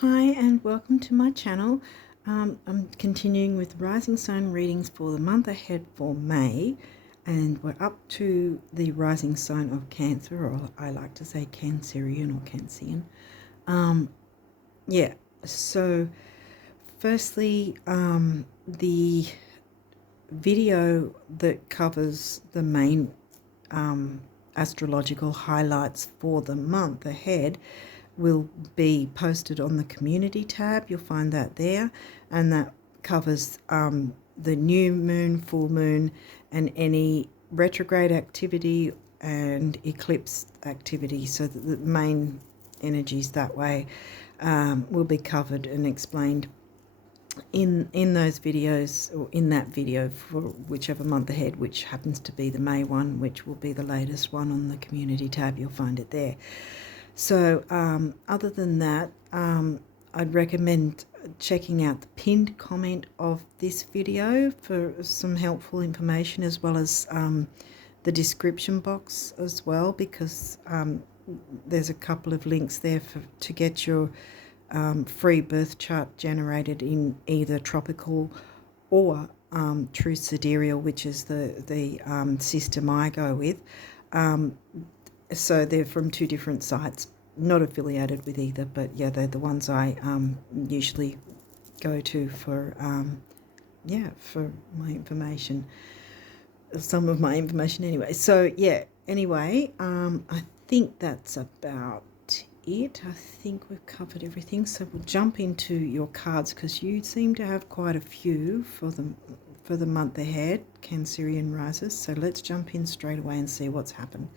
Hi and welcome to my channel. I'm continuing with rising sign readings for the month ahead for May, and we're up to the rising sign of Cancer, or I like to say Cancerian or Cancerian. Yeah, so firstly, the video that covers the main astrological highlights for the month ahead will be posted on the community tab. You'll find that there, and that covers the new moon, full moon, and any retrograde activity and eclipse activity, so that the main energies that way will be covered and explained in those videos, or in that video for whichever month ahead, which happens to be the May one, which will be the latest one on the community tab. You'll find it there. So other than that, I'd recommend checking out the pinned comment of this video for some helpful information, as well as the description box as well, because there's a couple of links there to get your free birth chart generated in either tropical or true sidereal, which is the system I go with. So they're from two different sites, not affiliated with either, but yeah, they're the ones I usually go to for for my information, some of my information anyway. So yeah, anyway, I think that's about it. I think we've covered everything, so we'll jump into your cards, because you seem to have quite a few for the month ahead, Cancerian risers. So let's jump in straight away and see what's happening.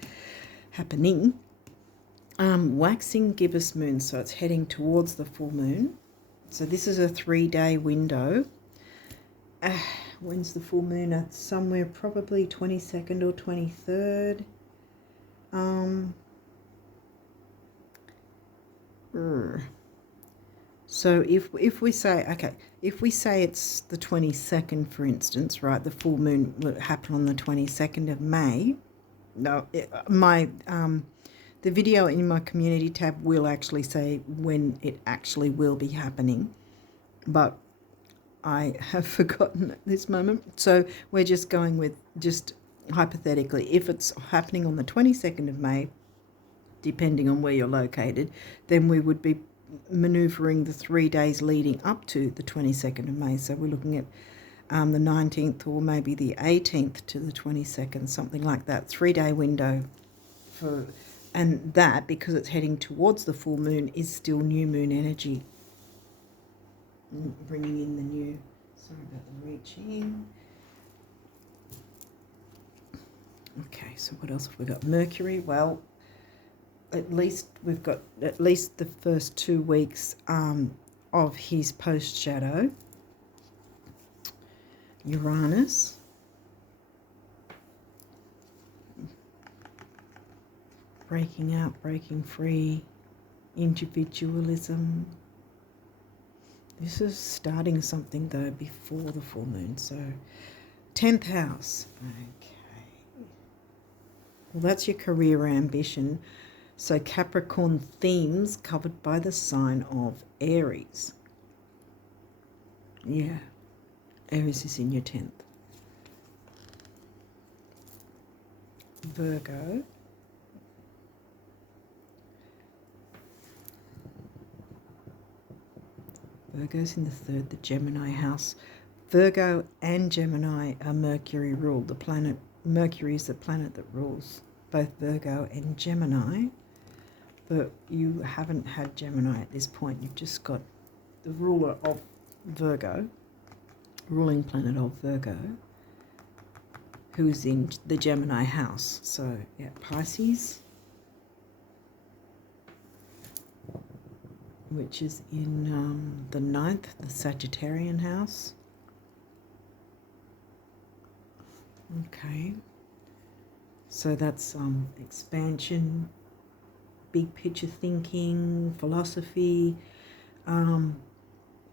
Waxing gibbous moon, so it's heading towards the full moon. So this is a 3-day window. When's the full moon? It's somewhere probably 22nd or 23rd. So if we say, okay, if we say it's the 22nd, for instance, right, the full moon will happen on the 22nd of May. No, the video in my community tab will actually say when it actually will be happening, but I have forgotten at this moment. So we're just going with, just hypothetically, if it's happening on the 22nd of May, depending on where you're located, then we would be manoeuvring the 3 days leading up to the 22nd of May. So we're looking at the 19th or maybe the 18th to the 22nd, something like that, 3-day window for. And that, because it's heading towards the full moon, is still new moon energy. Bringing in the new, sorry about the reaching. Okay, so what else have we got? Mercury, well, at least we've got at least the first 2 weeks of his post-shadow. Uranus. Breaking out, breaking free, individualism. This is starting something, though, before the full moon. So 10th house. Okay. Well, that's your career ambition. So Capricorn themes covered by the sign of Aries. Yeah. Aries is in your 10th. Virgo. Virgo's in the 3rd, the Gemini house. Virgo and Gemini are Mercury ruled. The planet Mercury is the planet that rules both Virgo and Gemini. But you haven't had Gemini at this point. You've just got the ruler of Virgo, ruling planet of Virgo, who's in the Gemini house. So yeah, Pisces, which is in the 9th, the Sagittarian house. Okay, so that's expansion, big picture thinking, philosophy,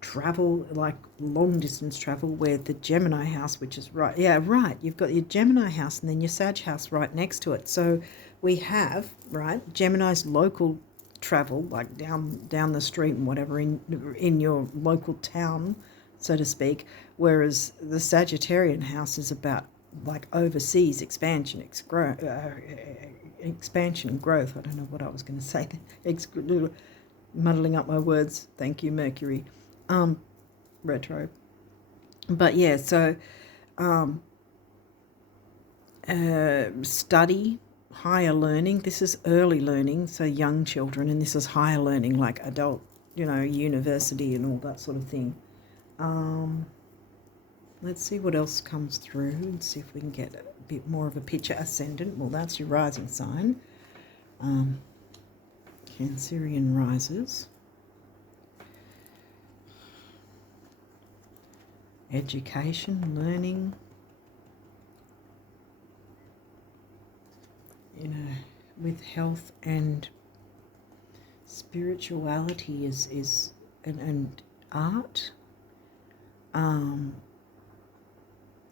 travel, like long distance travel, where the Gemini house, which is right, yeah, right, you've got your Gemini house and then your Sag house right next to it. So we have, right, Gemini's local travel, like down the street and whatever in your local town, so to speak, whereas the Sagittarian house is about like overseas expansion, expansion and growth. I don't know what I was going to say. Muddling up my words. Thank you, Mercury. Retro. But yeah, so study, higher learning. This is early learning, so young children, and this is higher learning, like adult, university and all that sort of thing. Let's see what else comes through and see if we can get a bit more of a picture. Ascendant, well, that's your rising sign. Cancerian rises. Education, learning. With health and spirituality is and art.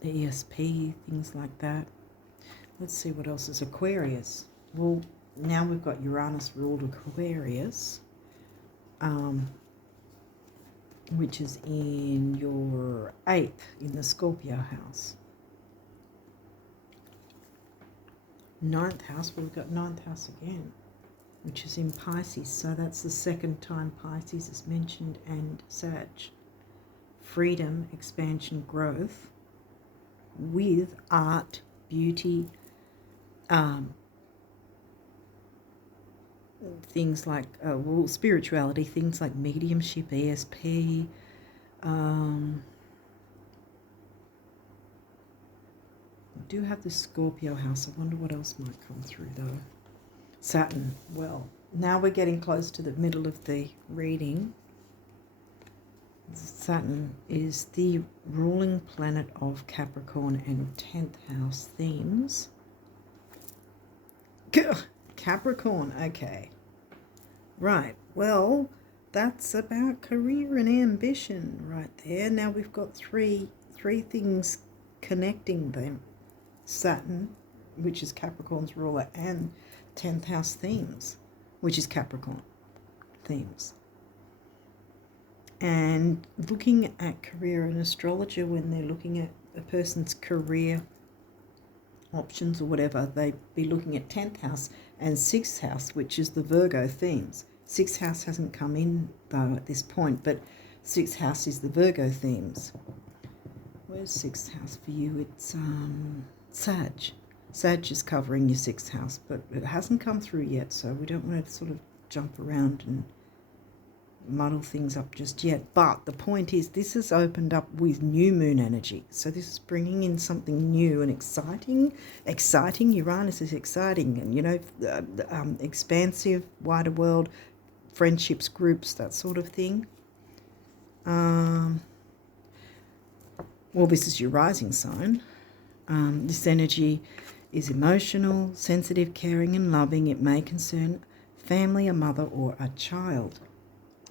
ESP, things like that. Let's see what else is Aquarius. Well, now we've got Uranus ruled Aquarius, which is in your 8th, in the Scorpio house. 9th house, well, we've got 9th house again, which is in Pisces. So that's the second time Pisces is mentioned, and Sag. Freedom, expansion, growth, with art, beauty, things like, spirituality, things like mediumship, ESP, do have the Scorpio house. I wonder what else might come through though. Saturn. Well, now we're getting close to the middle of the reading. Saturn is the ruling planet of Capricorn and 10th house themes. Capricorn, okay. Right, well, that's about career and ambition right there. Now we've got three things connecting them. Saturn, which is Capricorn's ruler, and 10th house themes, which is Capricorn themes. And looking at career, an astrologer, when they're looking at a person's career options or whatever, they'd be looking at 10th house and 6th house, which is the Virgo themes. 6th house hasn't come in though at this point, but 6th house is the Virgo themes. Where's 6th house for you? It's Sag. Sag is covering your 6th house, but it hasn't come through yet, so we don't want to sort of jump around and muddle things up just yet. But the point is, this has opened up with new moon energy, so this is bringing in something new and exciting. Uranus is exciting, and expansive, wider world, friendships, groups, that sort of thing. Well, this is your rising sign. This energy is emotional, sensitive, caring and loving. It may concern family, a mother or a child.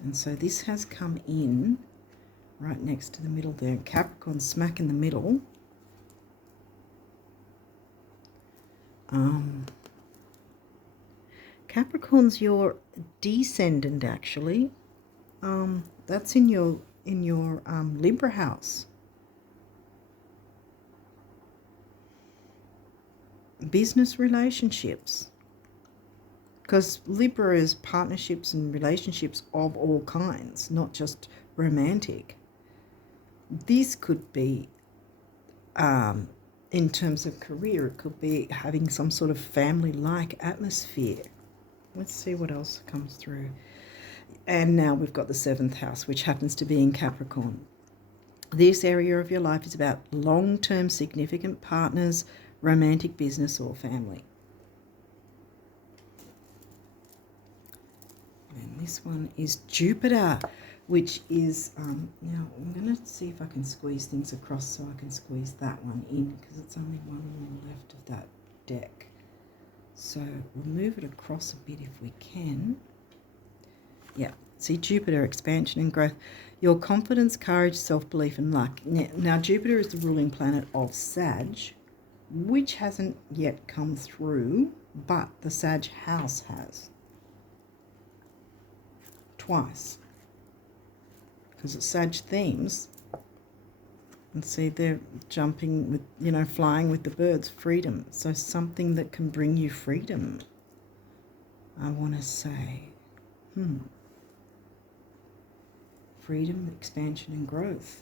And so this has come in right next to the middle there. Capricorn smack in the middle. Capricorn's your descendant, actually. That's in your Libra house. Business relationships. Because Libra is partnerships and relationships of all kinds, not just romantic. This could be, in terms of career, it could be having some sort of family-like atmosphere. Let's see what else comes through. And now we've got the 7th house, which happens to be in Capricorn. This area of your life is about long-term significant partners, romantic, business or family. And this one is Jupiter, which is, now I'm going to see if I can squeeze things across so I can squeeze that one in, because it's only one more left of that deck. So we'll move it across a bit if we can. Yeah, see, Jupiter, expansion and growth. Your confidence, courage, self-belief and luck. Now Jupiter is the ruling planet of Sag, which hasn't yet come through, but the Sag house has. twice because it's Sag themes. And see, they're jumping with, you know, flying with the birds, freedom. So something that can bring you freedom, I want to say. Freedom, expansion, and growth.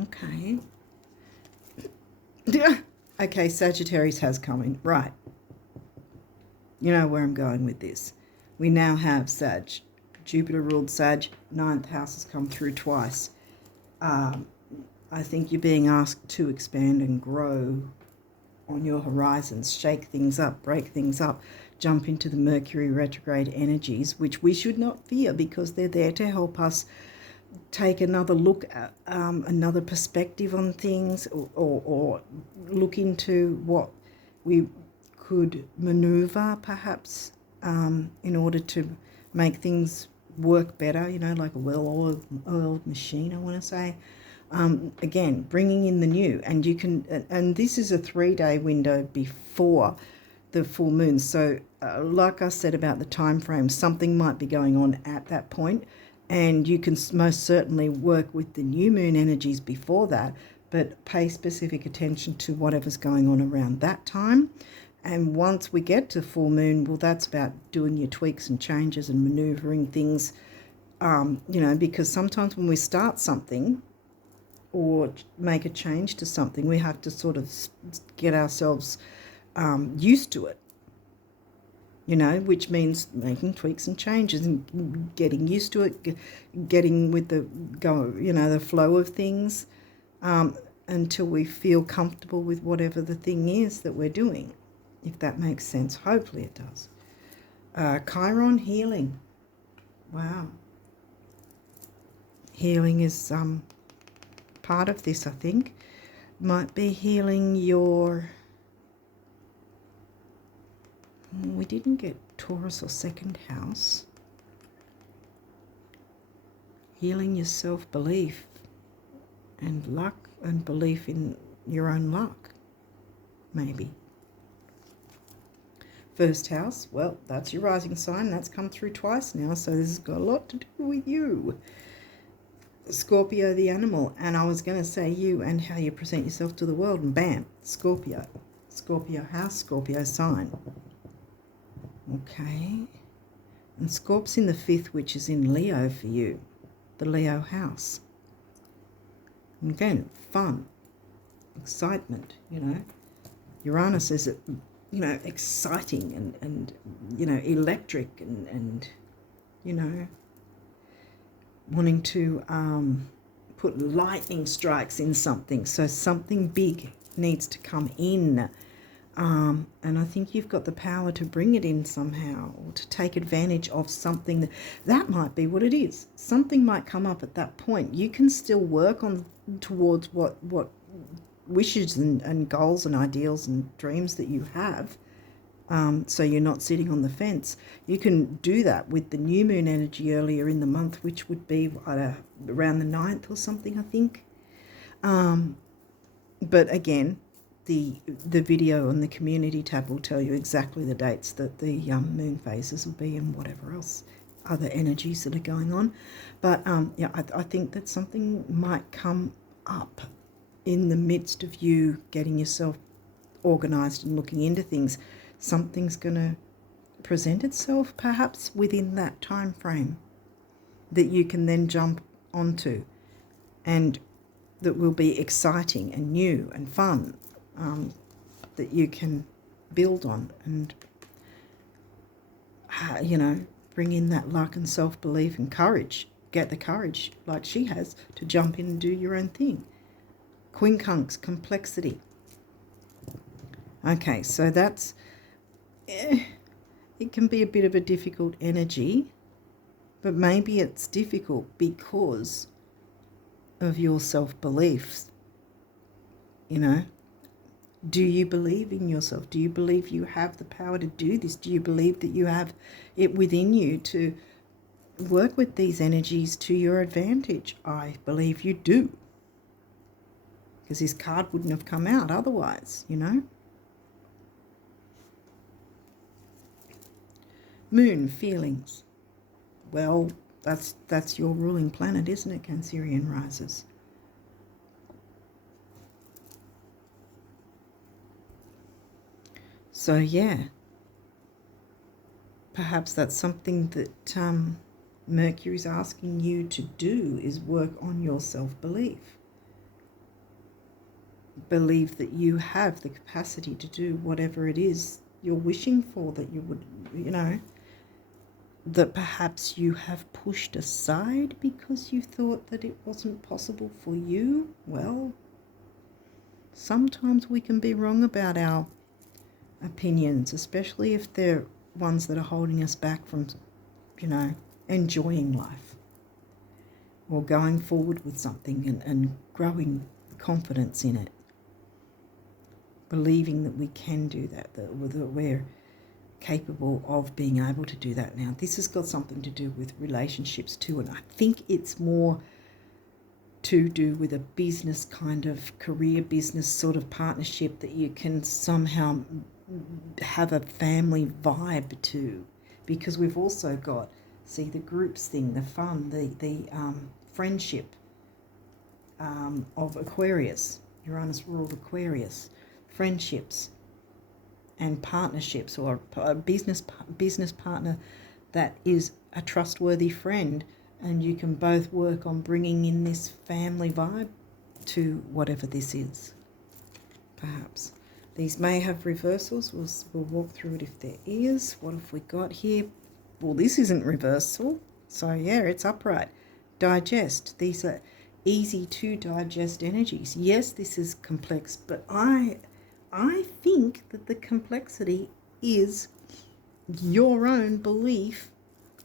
Okay. Okay, Sagittarius has coming. Right. You know where I'm going with this. We now have Sag. Jupiter ruled Sag. 9th house has come through twice. I think you're being asked to expand and grow on your horizons, shake things up, break things up, jump into the Mercury retrograde energies, which we should not fear because they're there to help us take another look at another perspective on things, or look into what we could maneuver perhaps in order to make things work better, you know, like a well-oiled machine, I want to say. Again, bringing in the new, and you can, and this is a 3-day window before the full moon. So like I said about the time frame, something might be going on at that point, and you can most certainly work with the new moon energies before that, but pay specific attention to whatever's going on around that time. And once we get to full moon, well, that's about doing your tweaks and changes and maneuvering things, you know, because sometimes when we start something or make a change to something, we have to sort of get ourselves used to it, you know, which means making tweaks and changes and getting used to it, getting with the the flow of things, until we feel comfortable with whatever the thing is that we're doing, if that makes sense. Hopefully it does. Chiron, healing. Wow. Healing is part of this, I think. Might be healing your... We didn't get Taurus or 2nd house. Healing your self-belief and luck and belief in your own luck, maybe. 1st house, well, that's your rising sign. That's come through twice now, so this has got a lot to do with you. Scorpio, the animal, and I was going to say you and how you present yourself to the world, and bam, Scorpio. Scorpio house, Scorpio sign. Okay. And Scorp's in the 5th, which is in Leo for you, the Leo house. And again, fun, excitement, you know. Uranus is, you know, exciting and you know, electric and you know, wanting to put lightning strikes in something. So something big needs to come in. And I think you've got the power to bring it in somehow, or to take advantage of something. That might be what it is. Something might come up at that point. You can still work on towards what wishes and goals and ideals and dreams that you have. So you're not sitting on the fence. You can do that with the new moon energy earlier in the month, which would be around the 9th or something, I think. But again, the video on the community tab will tell you exactly the dates that the moon phases will be and whatever else, other energies that are going on. But yeah, I think that something might come up in the midst of you getting yourself organized and looking into things. Something's going to present itself perhaps within that time frame that you can then jump onto, and that will be exciting and new and fun, that you can build on and, you know, bring in that luck and self-belief and courage. Get the courage, like she has, to jump in and do your own thing. Quincunx, complexity. Okay, so that's... it can be a bit of a difficult energy, but maybe it's difficult because of your self-beliefs. You know, do you believe in yourself? Do you believe you have the power to do this? Do you believe that you have it within you to work with these energies to your advantage? I believe you do, because this card wouldn't have come out otherwise, you know. Moon, feelings. Well, that's your ruling planet, isn't it, Cancerian risers? So yeah, perhaps that's something that Mercury's asking you to do, is work on your self-belief. Believe that you have the capacity to do whatever it is you're wishing for, that you would, that perhaps you have pushed aside because you thought that it wasn't possible for you. Well, sometimes we can be wrong about our opinions, especially if they're ones that are holding us back from, enjoying life or going forward with something and growing confidence in it. Believing that we can do that we're capable of being able to do that. Now, this has got something to do with relationships too, and I think it's more to do with a business kind of career business sort of partnership that you can somehow have a family vibe to, because we've also got, see, the groups thing, the fun, the friendship of Aquarius, Uranus ruled Aquarius, friendships and partnerships, or a business partner that is a trustworthy friend, and you can both work on bringing in this family vibe to whatever this is. Perhaps these may have reversals. We'll walk through it if there is. What have we got here? Well, this isn't reversal, so yeah, it's upright. Digest. These are easy to digest energies. Yes, this is complex, but I think that the complexity is your own belief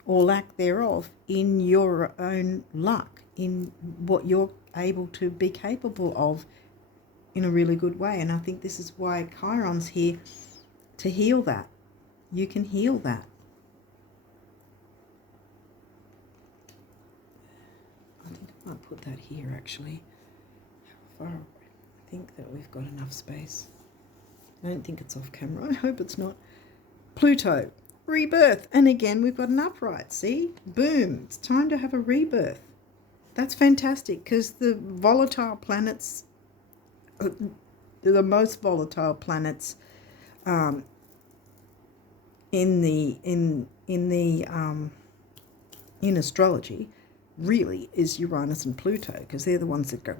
or lack thereof in your own luck, in what you're able to be capable of in a really good way. And I think this is why Chiron's here, to heal that. You can heal that. I think I might put that here actually. How far away? I think that we've got enough space. I don't think it's off camera. I hope it's not. Pluto, rebirth. And again, we've got an upright. See? Boom. It's time to have a rebirth. That's fantastic, because the volatile planets, the most volatile planets in astrology really is Uranus and Pluto, because they're the ones that go,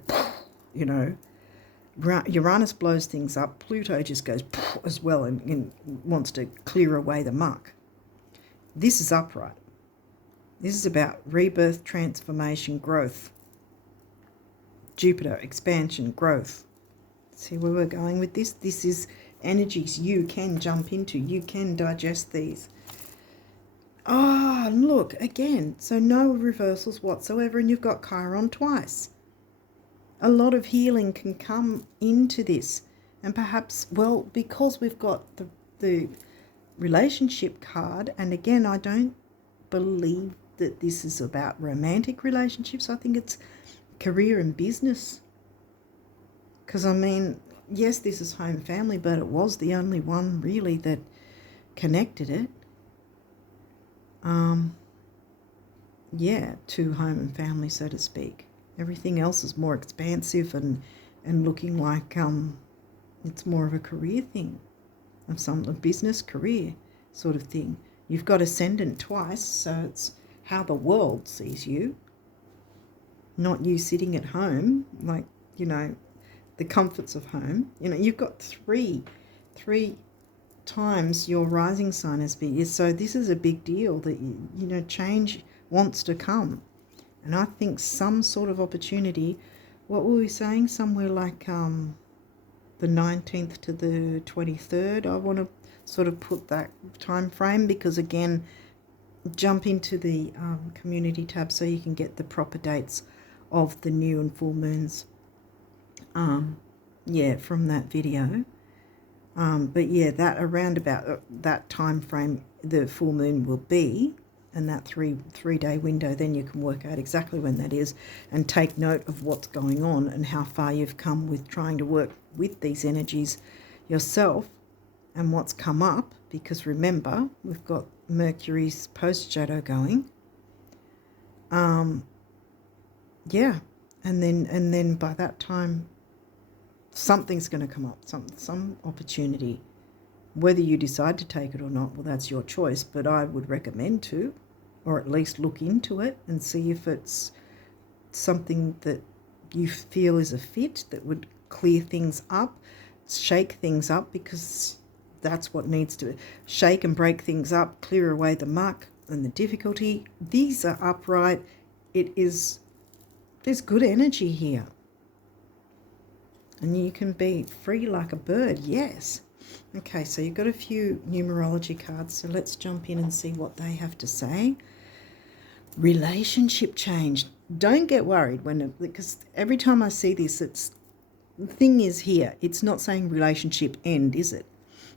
Uranus blows things up, Pluto just goes as well and wants to clear away the muck. This is upright. This is about rebirth, transformation, growth. Jupiter, expansion, growth. See where we're going with this? This is energies you can jump into. You can digest these. Ah, look, again, so no reversals whatsoever, and you've got Chiron twice. A lot of healing can come into this, and perhaps, well, because we've got the relationship card, and again, I don't believe that this is about romantic relationships. I think it's career and business, because I mean, yes, this is home family, but it was the only one really that connected it. To home and family, so to speak. Everything else is more expansive and looking like it's more of a career thing, a business career sort of thing. You've got Ascendant twice, so it's how the world sees you, not you sitting at home, like, the comforts of home. You've got three times your rising sign has been. So this is a big deal that, change wants to come. And I think some sort of opportunity, what were we saying, somewhere like the 19th to the 23rd, I want to sort of put that time frame, because again, jump into the community tab so you can get the proper dates of the new and full moons from that video. But yeah, that around about that time frame the full moon will be, and that three-day window, then you can work out exactly when that is and take note of what's going on and how far you've come with trying to work with these energies yourself and what's come up. Because remember, we've got Mercury's post-shadow going. Yeah, and then by that time, something's going to come up, some opportunity. Whether you decide to take it or not, well, that's your choice, but I would recommend to, or at least look into it and see if it's something that you feel is a fit that would clear things up, shake things up, because that's what needs to shake and break things up, clear away the muck and the difficulty. These are upright. There's good energy here. And you can be free like a bird, yes. Okay, so you've got a few numerology cards, so let's jump in and see what they have to say. Relationship change. Don't get worried because every time I see this, the thing is here. It's not saying relationship end, is it?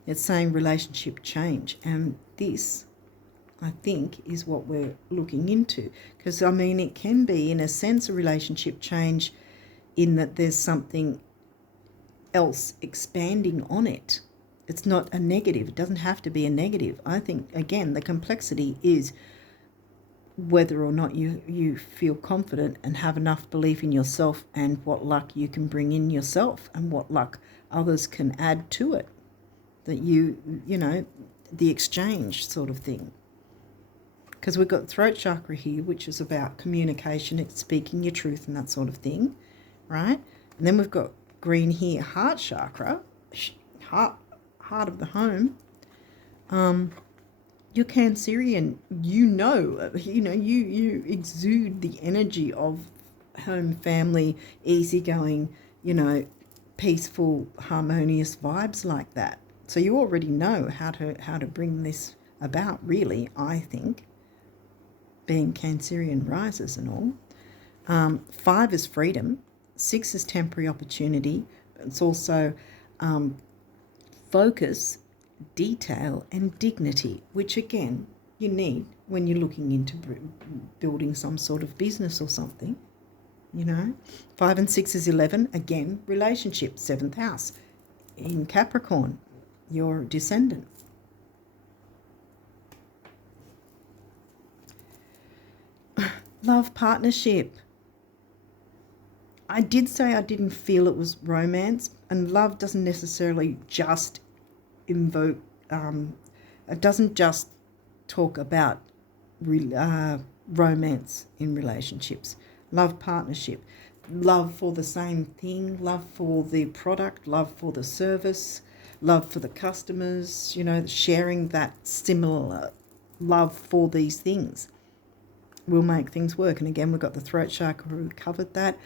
It's saying relationship change. And this, I think, is what we're looking into. Because, I mean, it can be, in a sense, a relationship change in that there's something else expanding on it. It's not a negative. It doesn't have to be a negative. I think, again, the complexity is whether or not you feel confident and have enough belief in yourself and what luck you can bring in yourself and what luck others can add to it. That you know, the exchange sort of thing. Because we've got throat chakra here, which is about communication, it's speaking your truth and that sort of thing, right? And then we've got green here, heart chakra, heart of the home. You're Cancerian, you exude the energy of home, family, easygoing, peaceful, harmonious vibes like that. So you already know how to bring this about, really, I think, being Cancerian rises and all. 5 is freedom. 6 is temporary opportunity. It's also focus, detail and dignity, which again you need when you're looking into building some sort of business or something. 5 and 6 is 11, again relationship, 7th house in Capricorn, your descendant. Love, partnership. I did say I didn't feel it was romance, and love doesn't necessarily just invoke, it doesn't just talk about romance in relationships. Love, partnership, love for the same thing, love for the product, love for the service, love for the customers, sharing that similar love for these things will make things work. And again, we've got the throat chakra, we covered that.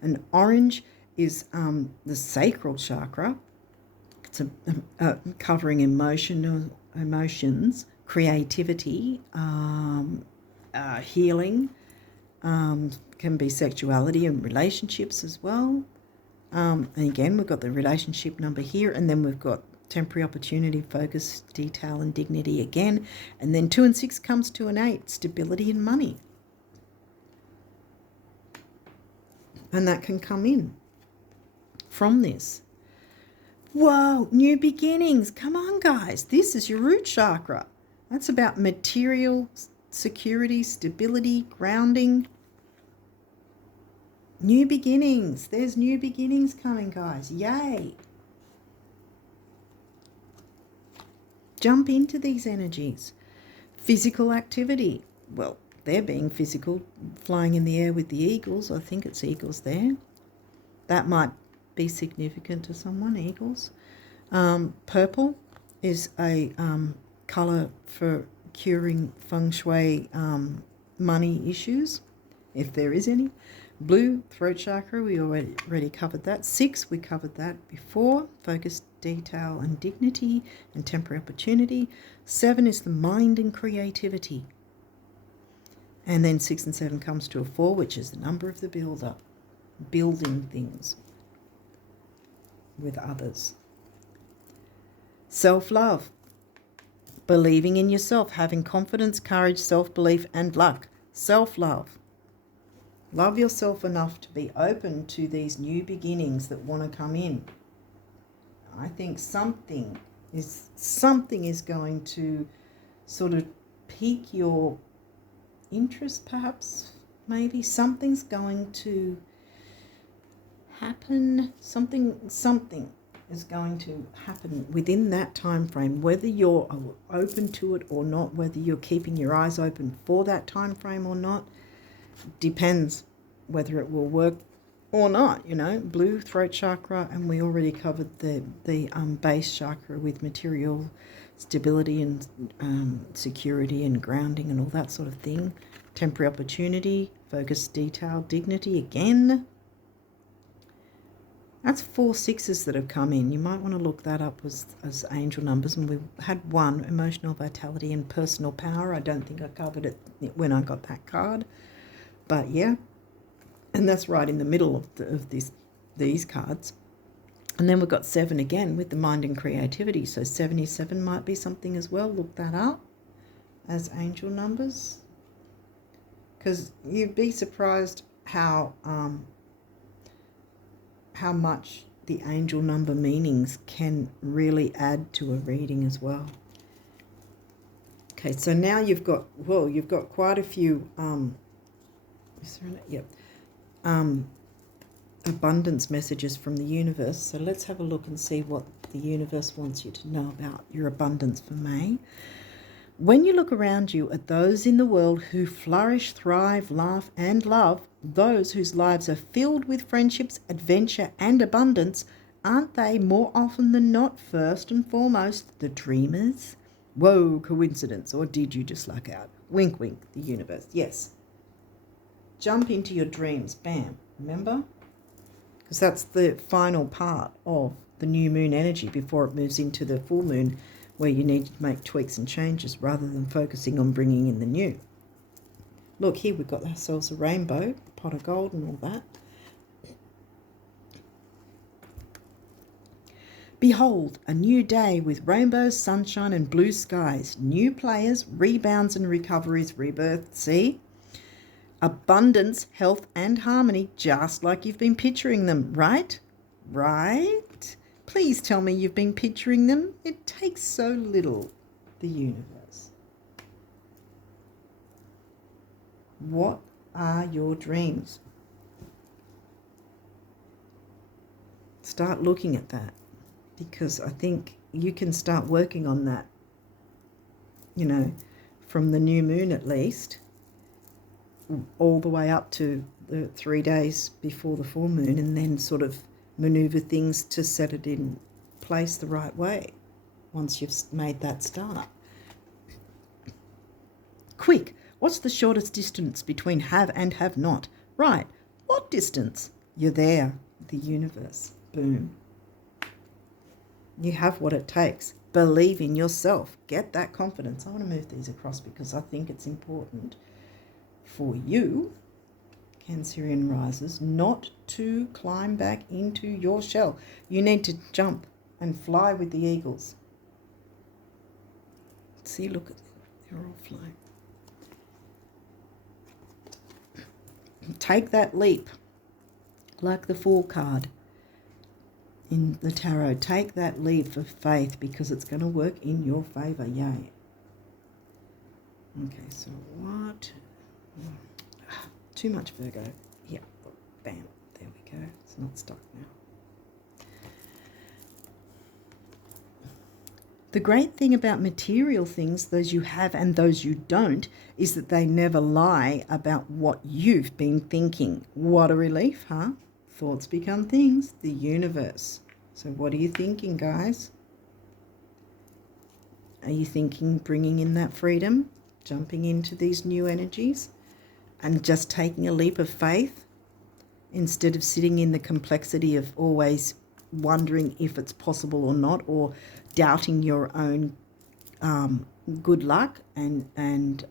And orange is the sacral chakra. It's covering emotions, creativity, healing, can be sexuality and relationships as well. And again, we've got the relationship number here, and then we've got temporary opportunity, focus, detail and dignity again. And then 2 and 6 comes to an 8, stability and money. And that can come in from this. Whoa, new beginnings. Come on, guys. This is your root chakra. That's about material security, stability, grounding. New beginnings. There's new beginnings coming, guys. Yay. Jump into these energies. Physical activity. Well, they're being physical, flying in the air with the eagles. I think it's eagles there. That might be significant to someone, eagles. Purple is a colour for curing feng shui money issues, if there is any. Blue, throat chakra, we already covered that. 6, we covered that before. Focus, detail and dignity and temporary opportunity. 7 is the mind and creativity. And then 6 and 7 comes to a 4, which is the number of the builder, building things with others. Self-love, believing in yourself, having confidence, courage, self-belief and luck. Self-love. Love yourself enough to be open to these new beginnings that want to come in. I think something is going to sort of pique your interest, perhaps, maybe. Something's going to happen. Something is going to happen within that time frame, whether you're open to it or not, whether you're keeping your eyes open for that time frame or not, depends whether it will work or not. Blue throat chakra, and we already covered the base chakra with material stability and security and grounding and all that sort of thing. Temporary opportunity, focus, detail, dignity again. That's 4 6s that have come in. You might want to look that up as angel numbers. And we had 1, emotional vitality and personal power. I don't think I covered it when I got that card. But yeah, and that's right in the middle of these cards. And then we've got 7 again with the mind and creativity. So 77 might be something as well. Look that up as angel numbers. Because you'd be surprised how much the angel number meanings can really add to a reading as well. Okay, so now you've got quite a few abundance messages from the universe. So let's have a look and see what the universe wants you to know about your abundance for May. When you look around you at those in the world who flourish, thrive, laugh, and love, those whose lives are filled with friendships, adventure, and abundance, aren't they more often than not, first and foremost, the dreamers? Whoa, coincidence, or did you just luck out? Wink, wink, the universe. Yes. Jump into your dreams. Bam. Remember? Because that's the final part of the new moon energy before it moves into the full moon, where you need to make tweaks and changes rather than focusing on bringing in the new. Look, here we've got ourselves a rainbow, pot of gold and all that. Behold, a new day with rainbows, sunshine and blue skies, new players, rebounds and recoveries, rebirth, see? Abundance, health and harmony, just like you've been picturing them, right? Right? Please tell me you've been picturing them. It takes so little, the universe. What are your dreams? Start looking at that, because I think you can start working on that, from the new moon at least, all the way up to the 3 days before the full moon, and then sort of maneuver things to set it in place the right way once you've made that start. Quick, what's the shortest distance between have and have not? Right, what distance? You're there, the universe. Boom. You have what it takes. Believe in yourself. Get that confidence. I want to move these across because I think it's important for you, Cancerian risers, not to climb back into your shell. You need to jump and fly with the eagles. See, look at them. They're all flying. Take that leap, like the Fool card in the tarot. Take that leap of faith because it's going to work in your favour. Yay. Okay, so what? Too much Virgo. Yeah, bam, there we go. It's not stuck now. The great thing about material things, those you have and those you don't, is that they never lie about what you've been thinking. What a relief, huh? Thoughts become things, the universe. So what are you thinking, guys? Are you thinking bringing in that freedom, jumping into these new energies? And just taking a leap of faith instead of sitting in the complexity of always wondering if it's possible or not, or doubting your own good luck and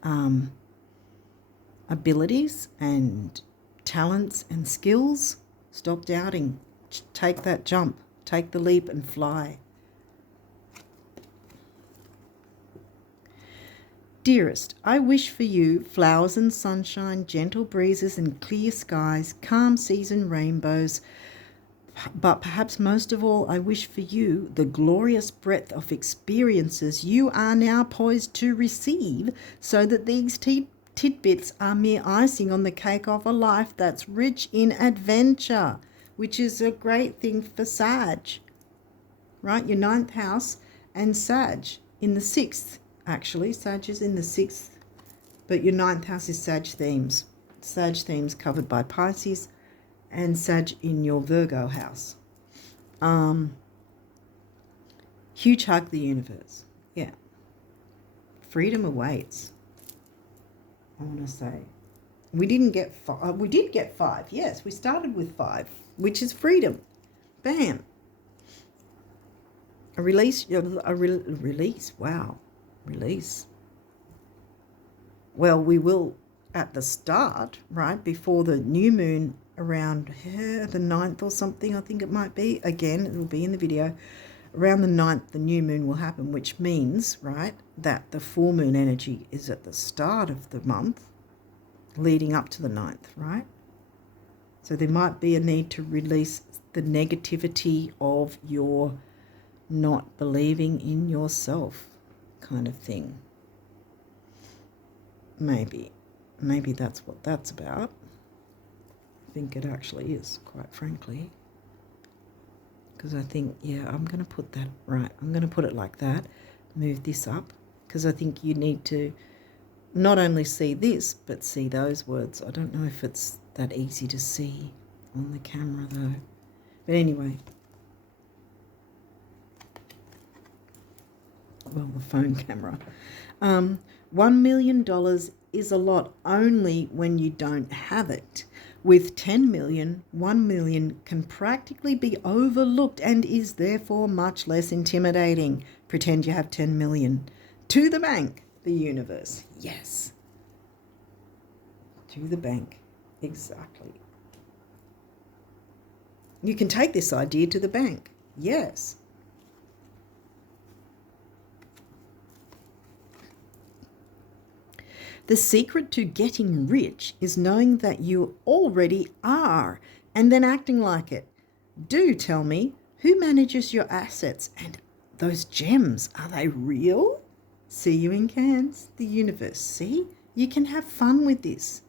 abilities and talents and skills. Stop doubting. Take that jump. Take the leap and fly. Dearest, I wish for you flowers and sunshine, gentle breezes and clear skies, calm seas and rainbows, But perhaps most of all, I wish for you the glorious breadth of experiences you are now poised to receive, so that these tidbits are mere icing on the cake of a life that's rich in adventure, which is a great thing for Sag, right? Your 9th house and Sag in the 6th, actually. Sag is in the 6th, but your 9th house is Sag themes. Sag themes covered by Pisces, and Sag in your Virgo house. Huge hug, the universe. Yeah. Freedom awaits, I want to say. We didn't get 5. We did get 5. Yes, we started with 5, which is freedom. Bam. A release. Release. Wow. Release. Well, we will at the start, right, before the new moon, around the 9th or something, I think it might be. Again, it will be in the video. Around the 9th, the new moon will happen, which means, right, that the full moon energy is at the start of the month leading up to the 9th, right? So there might be a need to release the negativity of your not believing in yourself kind of thing. Maybe that's what that's about. I think it actually is, quite frankly. Because I think, yeah, I'm going to put that right. I'm going to put it like that, move this up, because I think you need to not only see this, but see those words. I don't know if it's that easy to see on the camera, though. But anyway. Well, the phone camera. $1 million is a lot only when you don't have it. With 10 million, 1 million can practically be overlooked and is therefore much less intimidating. Pretend you have 10 million. To the bank, the universe. Yes. To the bank. Exactly. You can take this idea to the bank. Yes. The secret to getting rich is knowing that you already are and then acting like it. Do tell me, who manages your assets and those gems? Are they real? See you in Cannes, the universe. See? You can have fun with this.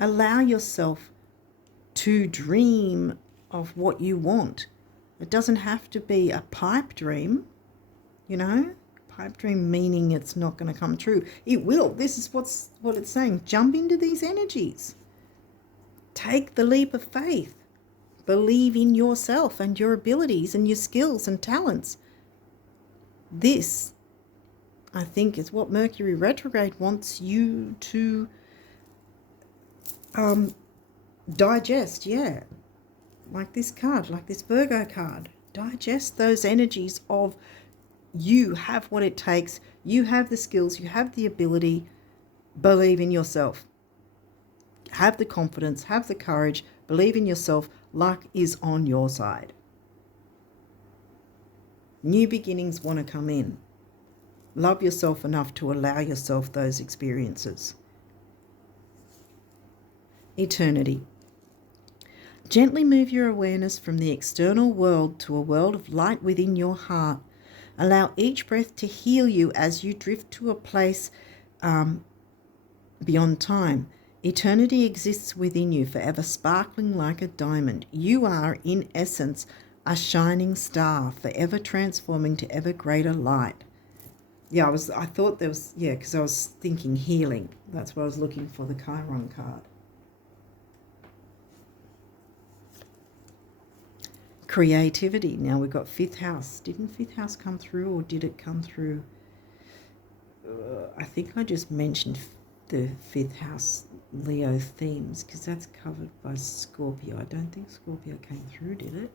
Allow yourself to dream of what you want. It doesn't have to be a pipe dream, you know? Pipe dream meaning it's not going to come true. It will. This is what it's saying. Jump into these energies. Take the leap of faith. Believe in yourself and your abilities and your skills and talents. This, I think, is what Mercury retrograde wants you to digest. Yeah. Like this card, like this Virgo card. Digest those energies of you have what it takes, you have the skills, you have the ability, believe in yourself. Have the confidence, have the courage, believe in yourself, luck is on your side. New beginnings want to come in. Love yourself enough to allow yourself those experiences. Eternity. Gently move your awareness from the external world to a world of light within your heart. Allow each breath to heal you as you drift to a place beyond time. Eternity exists within you, forever sparkling like a diamond. You are, in essence, a shining star, forever transforming to ever greater light. Yeah, I thought there was, yeah, because I was thinking healing. That's what I was looking for, the Chiron card. Creativity. Now we've got 5th house. Didn't 5th house come through, or did it come through? I think I just mentioned the 5th house Leo themes because that's covered by Scorpio. I don't think Scorpio came through, did it?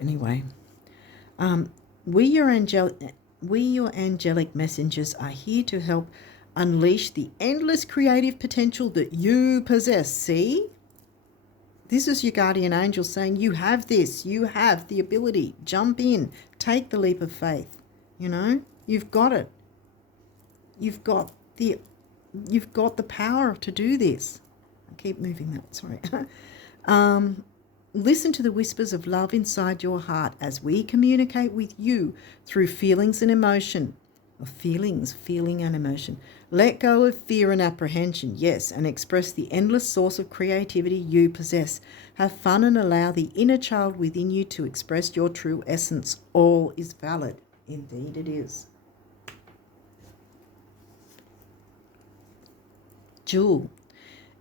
Anyway. We, your angelic messengers, are here to help unleash the endless creative potential that you possess. See? This is your guardian angel saying you have this, you have the ability. Jump in, take the leap of faith. You know, you've got it. You've got the power to do this. I keep moving that, sorry. Listen to the whispers of love inside your heart as we communicate with you through feelings and emotion. Feeling and emotion. Let go of fear and apprehension, yes, and express the endless source of creativity you possess. Have fun and allow the inner child within you to express your true essence. All is valid. Indeed it is. Jewel.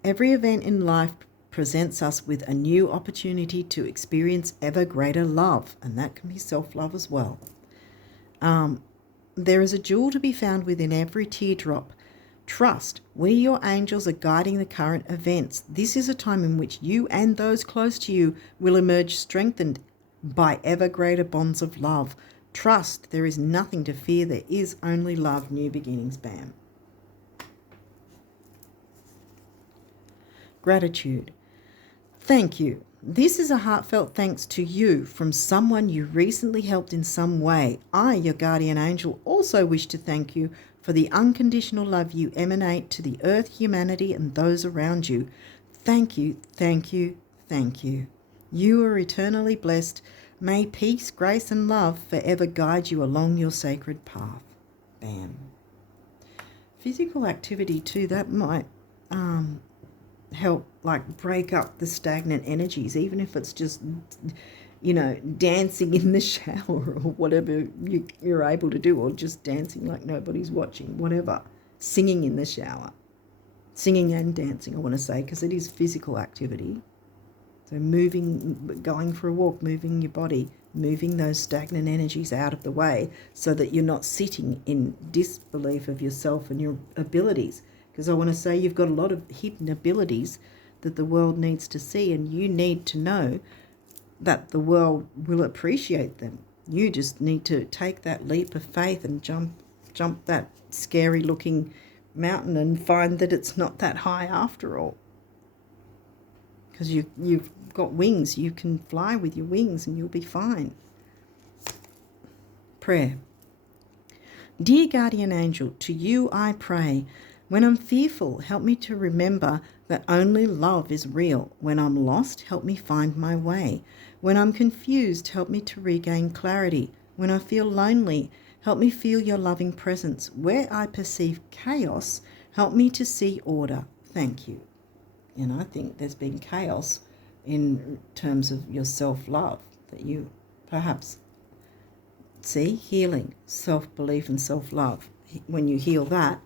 Every event in life presents us with a new opportunity to experience ever greater love, and that can be self-love as well. There is a jewel to be found within every teardrop. Trust, we, your angels, are guiding the current events. This is a time in which you and those close to you will emerge strengthened by ever greater bonds of love. Trust, there is nothing to fear. There is only love. New beginnings, bam. Gratitude. Thank you. This is a heartfelt thanks to you from someone you recently helped in some way. I, your guardian angel, also wish to thank you for the unconditional love you emanate to the earth, humanity, and those around you. Thank you, thank you, thank you. You are eternally blessed. May peace, grace, and love forever guide you along your sacred path. Bam. Physical activity too, that might help like break up the stagnant energies, even if it's just, dancing in the shower or whatever you're able to do, or just dancing like nobody's watching, whatever. Singing in the shower. Singing and dancing, I want to say, because it is physical activity. So moving, going for a walk, moving your body, moving those stagnant energies out of the way so that you're not sitting in disbelief of yourself and your abilities. Because I want to say you've got a lot of hidden abilities that the world needs to see, and you need to know that the world will appreciate them. You just need to take that leap of faith and jump that scary looking mountain and find that it's not that high after all. Because you've got wings. You can fly with your wings and you'll be fine. Prayer. Dear guardian angel, to you I pray. When I'm fearful, help me to remember that only love is real. When I'm lost, help me find my way. When I'm confused, help me to regain clarity. When I feel lonely, help me feel your loving presence. Where I perceive chaos, help me to see order. Thank you. And I think there's been chaos in terms of your self-love that you perhaps see. Healing, self-belief and self-love. When you heal that,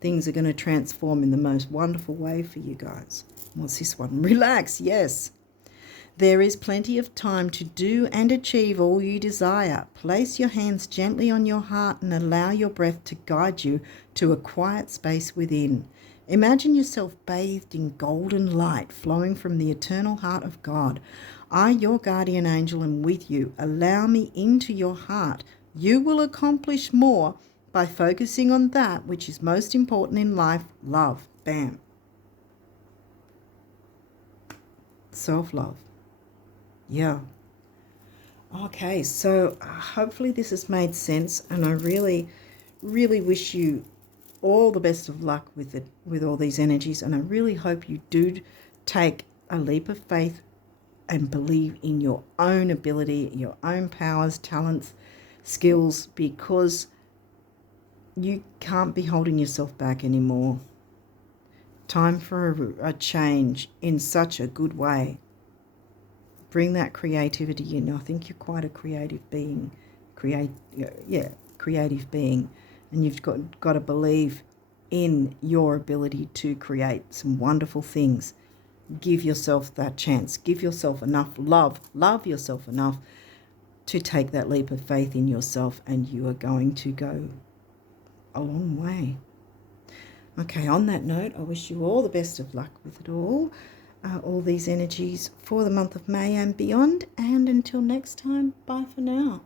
things are going to transform in the most wonderful way for you guys. What's this one? Relax, yes. There is plenty of time to do and achieve all you desire. Place your hands gently on your heart and allow your breath to guide you to a quiet space within. Imagine yourself bathed in golden light flowing from the eternal heart of God. I, your guardian angel, am with you. Allow me into your heart. You will accomplish more by focusing on that which is most important in life, love. Bam. Self-love. Yeah. Okay, so hopefully this has made sense, and I really, really wish you all the best of luck with it, with all these energies, and I really hope you do take a leap of faith and believe in your own ability, your own powers, talents, skills, because you can't be holding yourself back anymore. Time for a change in such a good way. Bring that creativity in. I think you're quite a creative being. Creative being. And you've got to believe in your ability to create some wonderful things. Give yourself that chance. Give yourself enough love. Love yourself enough to take that leap of faith in yourself, and you are going to go a long way. Okay, on that note, I wish you all the best of luck with it all these energies for the month of May and beyond. And until next time, bye for now.